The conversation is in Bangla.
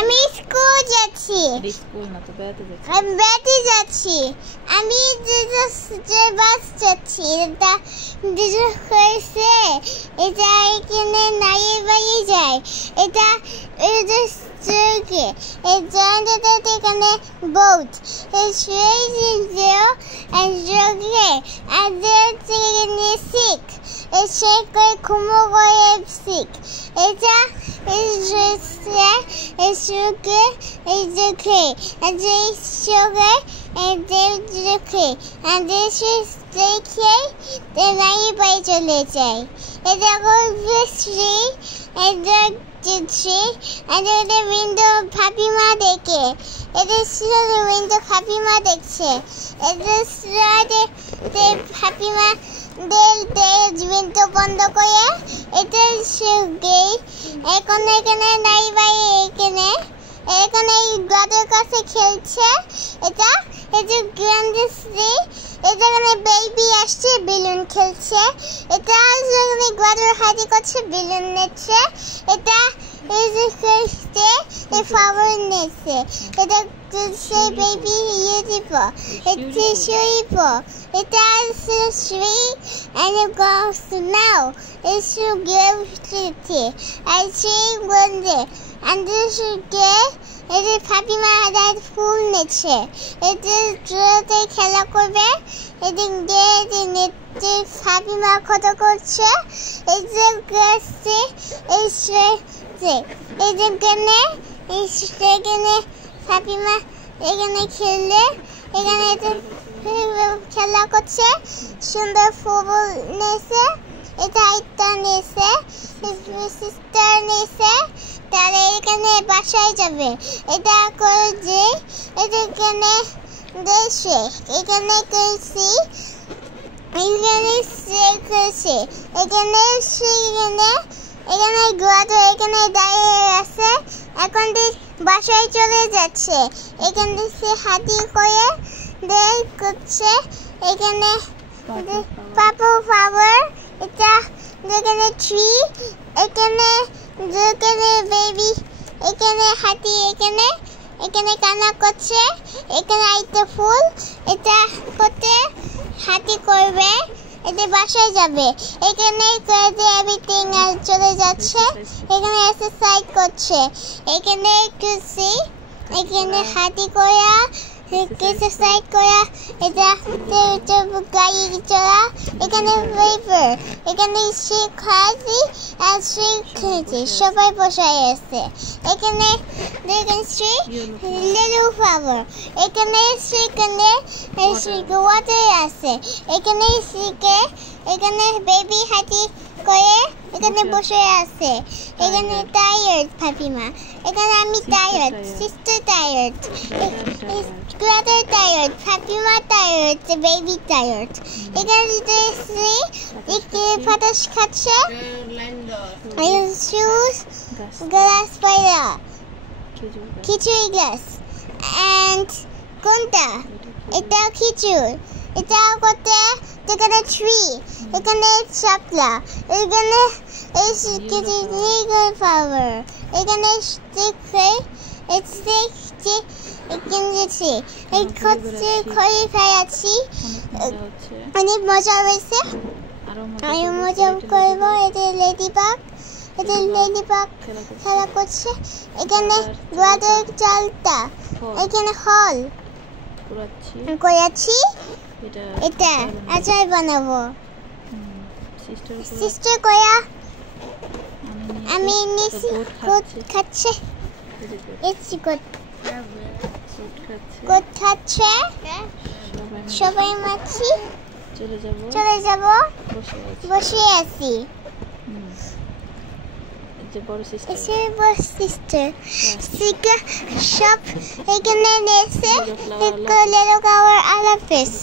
আমি স্কুল যাচ্ছি। স্কুল না তো বেড়াতে যাচ্ছি। আমি বেড়াতে যাচ্ছি। আমি যে বাস যাচ্ছি। এটা হয়েছে এটা এখানে নাইয়ে বাড়ি যায়। এটা এখানে বোট শিখ সে করে খুমো করে শিখ এটা চলে যায়। এটা উইন্ডো ফাপিমা দেখে এটা উইন্ডো ফাপিমা দেখছে। এটা ফাপিমা উইন্ডো বন্ধ করে এটা এখন এখানে নাই ভাই এখানে এখানে গাদের কাছে খেলছে। এটা এখানে বেবি আসছে বেলুন খেলছে। এটা গাদের হাতি করছে বেলুন নিচ্ছে। এটা ফ্লাওয়ার নিচ্ছে। এটা say baby beautiful. It's beautiful. It has sweet and it goes smell. It's so good. I see one day and this is good. It is happy my dad full nature. It is the খেলা করবে। It is good in it. Happy my কথা করছে। It's a good thing. It's এখানে happy মা এখানে খেলে এখানে খেলা করছে। সুন্দর ফুল নিয়েছে। এটা একটা নিয়েছে সিস্টার নিয়েছে। তারা এখানে বাসায় যাবে। এটা করে যে এখানে দেশে এখানে করেছি এখানে করেছে এখানে এখানে গোয়াটো এখানে দাঁড়িয়ে আছে। এখন বাসায় চলে যাচ্ছে। এখানে সে হাতি করে করছে। এখানে পার্পল ফ্লাওয়ার এটা এখানে ট্রি এখানে বেবি এখানে হাতি এখানে কান্না করছে। এখানে একটা ফুল এটা করতে হাতি করবে। এটা বাসায় যাবে। এখানে এভরিথিং চলে যাচ্ছে। এখানে এক্সারসাইজ করছে। এখানে এখানে হাতি করা এক্সারসাইজ করা এটা গাড়ি চলা। এখানে রিভার এখানে শিখাচ্ছি আর শিখেছি সবাই বসায় আছে। এখানে লিটল ফ্লাওয়ার এখানে ওয়াটার আছে। এখানে এখানে বেবি হাতি করে এখানে বসে আছে। এখানে টায়ার্ড ফাপিমা এখানে আমি tired sister tired brother tired ফাপিমা টায়ার্ড বেবি টায়ার্ড। এখানে ফাটাস খাচ্ছে। শুজ গ্লাস পায়রা খিচুড়ি গ্লাস অ্যান্ড কোনটা এটা খিচুড় এটা করতে এখানে ট্রি এখানে চাকলা এখানে ফ্লাওয়ার এখানে খড়ি ফেলাচ্ছি। অনেক মজা হয়েছে। আরো মজা করবো। এটা লেডিবাগ খেলা করছে। এখানে গোয়াদের চালটা এখানে হল করেছি। এটা আচার বানাবো। সিস্টার কয়া আমি নিছি খাচ্ছে। খাচ্ছে সবাই মাছি চলে যাব বসে আছি। সিস্টার সব এখানে নেছে আলাফিস